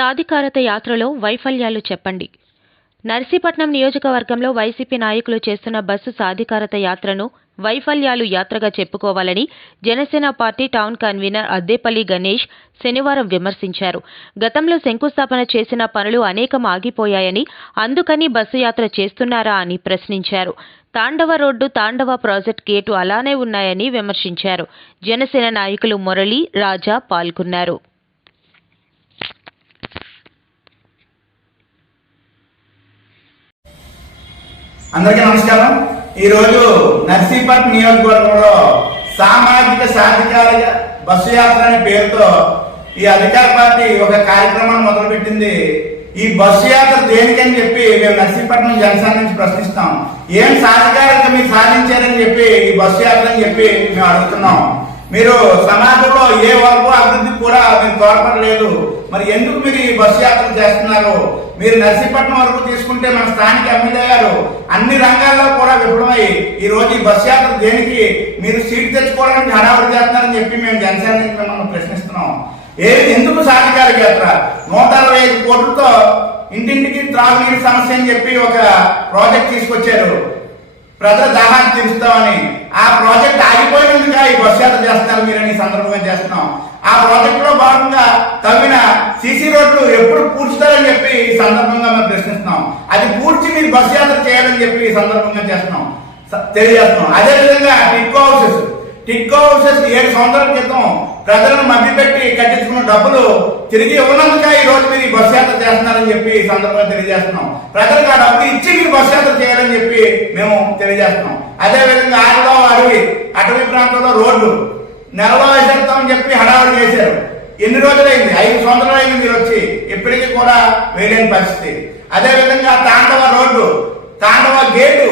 సాధికారత యాత్రలో వైఫల్యాలు చెప్పండి నర్సీపట్నం నియోజకవర్గంలో వైసీపీ నాయకులు చేస్తున్న బస్సు సాధికారత యాత్రను వైఫల్యాలు యాత్రగా చెప్పుకోవాలని Janasena party town convener Addepalli Ganesh శనివారం విమర్శించారు గతంలో శంకుస్థాపన చేసిన పనులు అనేకం ఆగిపోయాయని అందుకని బస్సు యాత్ర చేస్తున్నారా అని ప్రశ్నించారు Tandava road Tandava project gate అలానే ఉన్నాయని విమర్శించారు జనసేన నాయకులు మురళి రాజా పాల్గొన్నారు అందరికీ నమస్కారం ఈరోజు నర్సీపట్ నియోజకవర్గంలో సామాజిక సాధికారిక బస్సు యాత్ర అనే పేరుతో ఈ అధికార పార్టీ ఒక కార్యక్రమాన్ని మొదలుపెట్టింది ఈ బస్సు యాత్ర దేనికని చెప్పి మేము నర్సీపట్నం జనసేన నుంచి ప్రశ్నిస్తాం ఏం సాధికారంగా మీరు సాధించారని చెప్పి ఈ బస్సు యాత్ర అని చెప్పి మేము అడుగుతున్నాం మీరు సమాజంలో ఏ వరకు అభివృద్ధి కూడా మీరు తోడపడలేదు మరి ఎందుకు మీరు ఈ బస్సు యాత్రలు చేస్తున్నారు మీరు నర్సీపట్నం వరకు తీసుకుంటే మన స్థానిక ఎమ్మెల్యే గారు అన్ని రంగాల్లో కూడా విఫలమై ఈ రోజు ఈ బస్సు యాత్ర దేనికి మీరు సీట్ తెచ్చుకోవడానికి హడావుడి చేస్తున్నారని చెప్పి మేము జనసేన నుంచి మిమ్మల్ని ప్రశ్నిస్తున్నాం ఏది ఎందుకు సాధికారిక యాత్ర నూట అరవై ఐదు కోట్లతో ఇంటింటికి త్రాగునీరు సమస్య అని చెప్పి ఒక ప్రాజెక్ట్ తీసుకొచ్చారు ప్రజల దాహాన్ని తీరుస్తామని ఆ ప్రాజెక్ట్ ఆగిపోయినందుక మీరని సందర్భంగా చేస్తున్నాం ఆ ప్రాజెక్ట్ లో భాగంగా తవ్విన సీసీ రోడ్లు ఎప్పుడు పూడ్చుతారని చెప్పి ఈ సందర్భంగా మేము ప్రశ్నిస్తున్నాం అది పూడ్చి మీరు బస్సు యాత్ర చేయాలని చెప్పి ఈ సందర్భంగా చేస్తున్నాం తెలియజేస్తున్నాం విధంగా టిక్కో హౌసెస్ టిక్ హౌసెస్ ఏడు సంవత్సరాల క్రితం ప్రజలను పెట్టి కట్టించుకున్న డబ్బులు తిరిగి ఉన్నందుక ఈ రోజు మీరు ఈ బస్సు యాత్ర చేస్తున్నారని చెప్పి ఈ సందర్భంగా తెలియజేస్తున్నాం ప్రజలకు ఆ డబ్బులు ఇచ్చి మీరు బస్సు యాత్ర చేయాలని చెప్పి మేము తెలియజేస్తున్నాం విధంగా ఆటలో అడవి అటవీ ప్రాంతంలో రోడ్లు నలభై శాతం చెప్పి హడావుడు చేశారు ఎన్ని రోజులైంది ఐదు సంవత్సరాలు అయింది మీరు వచ్చి ఇప్పటికీ కూడా వేయలేని పరిస్థితి అదేవిధంగా Tandava road Tandava gate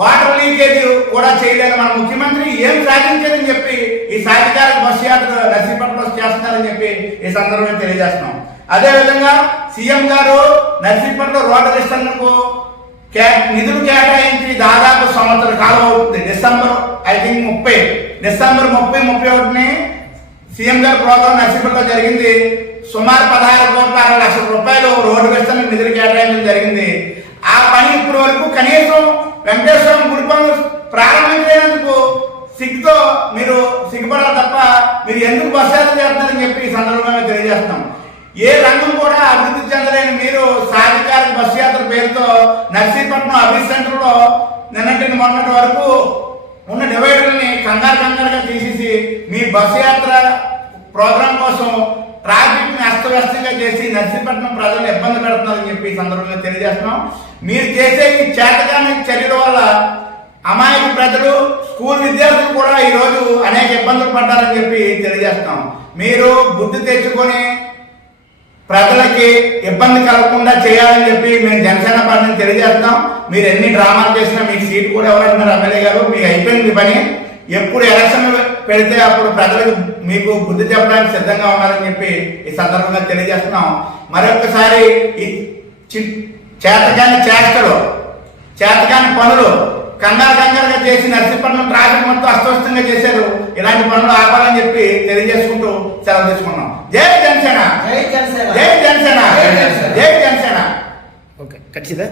water leakage కూడా చేయలేదు మన ముఖ్యమంత్రి ఏం సాధించారని చెప్పి ఈ సాధికార బస్సు యాత్ర నర్సీపట్నంలో చేస్తున్నారని చెప్పి ఈ సందర్భంగా తెలియజేస్తున్నాం అదేవిధంగా సీఎం గారు నర్సీపట్నం రోడ్డు విస్తరణకు నిధులు కేటాయించి దాదాపు సంవత్సరం కాలం అవుతుంది డిసెంబర్ ఐ థింక్ ముప్పై డిసెంబర్ ముప్పై ముప్పై ఒకటిని సీఎం గారి ప్రోగ్రాం నర్సీపట్లో జరిగింది సుమారు పదహారు కోట్ల అరవై లక్షల రూపాయలు రోడ్డు విస్తరణ నిధులు కేటాయించడం జరిగింది ఆ పని ఇప్పటి వరకు కనీసం వెంకటేశ్వరం గురి పనులు ప్రారంభించేందుకు సిగ్గుతో మీరు సిగ్గుపడాలి తప్ప మీరు ఎందుకు బస్సాలు చేస్తారని చెప్పి ఈ సందర్భంగా తెలియజేస్తాం ఏ రంగం కూడా అభివృద్ధి చెందలేని మీరు సాధికారిక బస్సు యాత్ర పేరుతో నర్సీపట్నం అభిస్ సెంటర్లో నిన్నటి మొన్నటి వరకు ఉన్న డివైడర్ని కంగారు కంగారుగా తీసేసి మీ బస్సు యాత్ర ప్రోగ్రాం కోసం ట్రాఫిక్ని అస్తవ్యస్తంగా చేసి నర్సీపట్నం ప్రజలు ఇబ్బంది పెడుతున్నారని చెప్పి ఈ సందర్భంగా తెలియజేస్తున్నాం మీరు చేసే ఈ చేతకాని చర్యల వల్ల అమాయక ప్రజలు స్కూల్ విద్యార్థులు కూడా ఈరోజు అనేక ఇబ్బందులు పడ్డారని చెప్పి తెలియజేస్తున్నాం మీరు బుద్ధి తెచ్చుకొని ప్రజలకి ఇబ్బంది కలగకుండా చేయాలని చెప్పి మేము జనసేన పార్టీని తెలియజేస్తాం మీరు ఎన్ని డ్రామాలు చేసినా మీకు సీట్ కూడా ఎవరంటున్నారు ఎమ్మెల్యే గారు మీకు అయిపోయింది పని ఎప్పుడు ఎలక్షన్ పెడితే అప్పుడు ప్రజలకు మీకు బుద్ధి చెప్పడానికి సిద్ధంగా ఉన్నారని చెప్పి ఈ సందర్భంగా తెలియజేస్తున్నాం మరొకసారి ఈ చేతకాని చేష్టలు చేతకాని పనులు కంగారు కంగారుగా చేసి నర్సీపట్నం ట్రాఫిక్ మొత్తం అస్తవ్యస్తంగా చేశారు ఇలాంటి పనులు ఆపాలని చెప్పి తెలియజేసుకుంటూ సెలవు తీసుకున్నాం జై ಜೈ ಜನಸೇನಾ ಜೈ ಜನಸೇನಾ ಜೈ ಜನಸೇನಾ ಓಕೆ ಕಟ್ಸಿದೆ